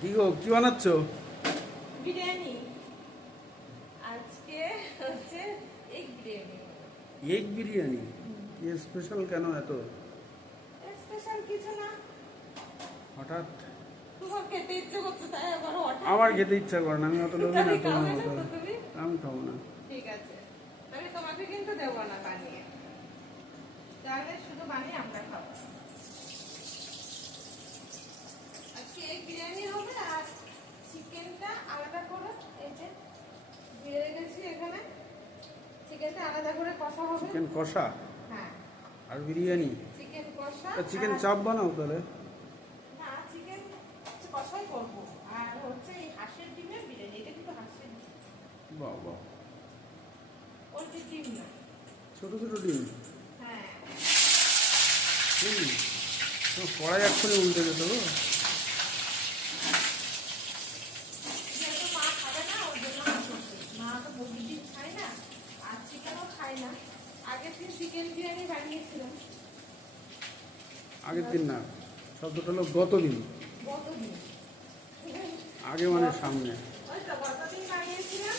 কি গো, কি বানাচ্ছো? বিরিয়ানি। আজকে হচ্ছে এগ বিরিয়ানি। এগ বিরিয়ানি? কি স্পেশাল কেন এত? স্পেশাল কিছু না, হঠাৎ? তোমার খেতে ইচ্ছে করছে তাই আবার হঠাৎ। আমার খেতে ইচ্ছা করে না, আমি অত লোভী না তাহলে তোমার খাবে না মতো। তো তুমি? আমি খাবো না। ঠিক আছে, আমি তোমাকে কিন্তু দেবো না বানিয়ে, তাহলে শুধু বানিয়ে আমরা খাবো। আজকে এগ বিরিয়ানি হবে আর চিকেনটা আলাদা করে এই যে দিয়ে রেখেছি এখানে, চিকেনটা আলাদা করে কষা হবে। চিকেন কষা হ্যাঁ, আর বিরিয়ানি? চিকেন কষা। চিকেন আর- চাপ বানাও তাহলে। না, চিকেন কষাই করবো। আর হচ্ছে এই হাঁসের ডিমের বিরিয়ানি, এটা কিন্তু হাঁসের ডিম, বাবা, পোলট্রির ডিম না। ছোট ছোট ডিম। হ্যাঁ, তোমার কড়াই এক্ষুনি উল্টে যেত গো। যেহেতু মা খাবে না ওর জন্য আমি করছি। মা তো মুরগির ডিম খায় না আর চিকেনও খায় না। আগের দিন চিকেন বিরিয়ানি বানিয়েছিলাম। আগের দিন না, শব্দটা হলো গত দিন। গতদিন, আগে মানে সামনে। ওই তো গতদিন বানিয়েছিলাম।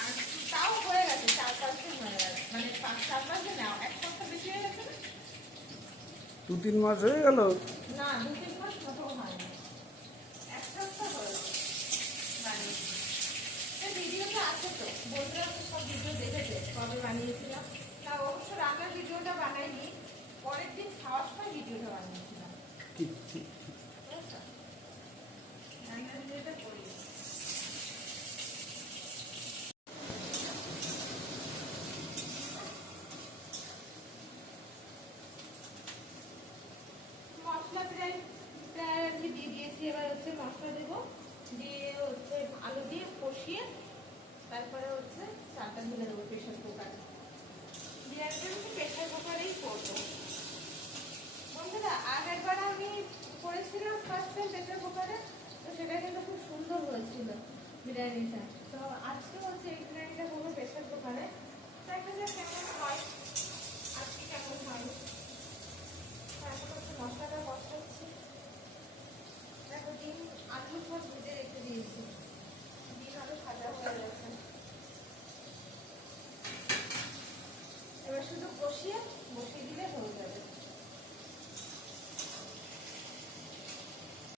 আর তাও হয়ে গেছে, 4-5 দিন হয়ে গেছে, মানে 4-5 দিন না, 1 সপ্তাহ বেশি হয়ে গেছে না? 2-3 মাস হয়ে গেল। না, 2-3 মাস মতো হয়নি, 1 সপ্তাহ হয়ে গেছে বানিয়েছি। এই ভিডিওটা আছে তো, বন্ধুরা তো সব ভিডিও দেখেছে কবে বানিয়েছিলাম। তা অবশ্য রান্নার ভিডিওটা বানাইনি, পরের দিন খাওয়ার সময় ভিডিওটা বানিয়েছিলাম। ঠিক ঠিক। বুঝেছো? রান্নার ভিডিওটা করি। মশলা প্রায় আর কি দিয়ে দিয়েছি, এবার হচ্ছে মশলা দেবো, দিয়ে হচ্ছে আলু দিয়ে কষিয়ে তারপরে হচ্ছে চালটা ঢেলে দেবো প্রেশার কুকারে। দিয়ে একদম প্রেশার কুকারেই করবো।